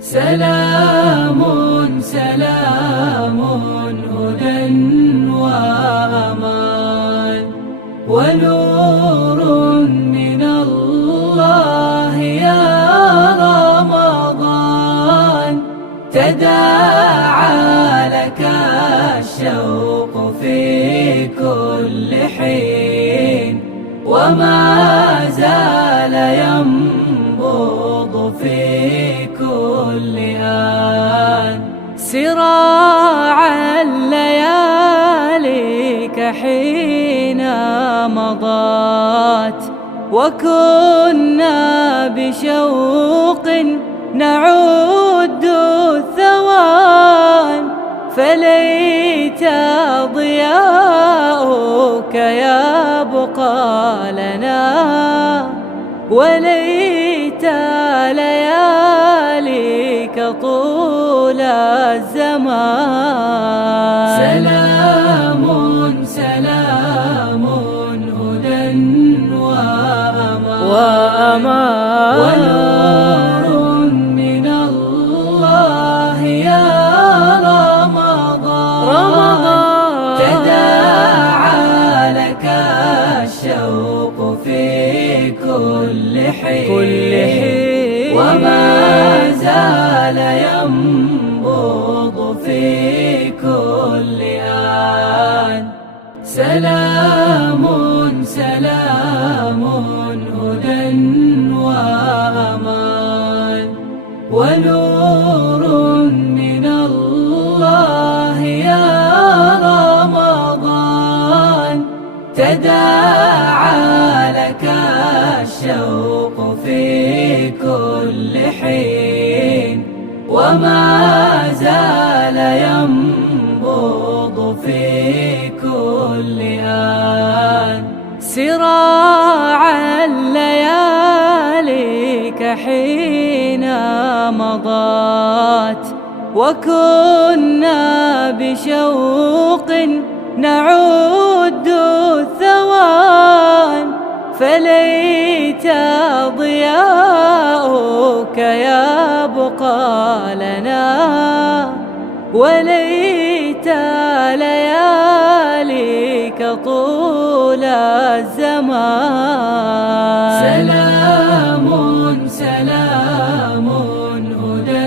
سلام سلام هدى وأمان ونور من الله يا رمضان. تداعى لك الشوق في كل حين وما زال ينبض في كل آن. صراع الليالي كحين مضت وكنا بشوق نعد الثوان. فليت ضياؤك يبقى لنا وليت لياليك طول الزمان. سلام سلام هدى وأمان ونور من الله يا رمضان. تداعى لك الشوق في كل حين وما زال ينبض في كل آن. سلام سلام هدى وأمان ونور من الله يا رمضان. تداعى لك الشوق في كل حين وما زال ينبض في كل آن. صراع الليالي كحين مضت وكنا بشوق نعد الثوان. فليت ضياؤك يبقى لنا وليت لياليك طول الزمان. سلام سلام هدى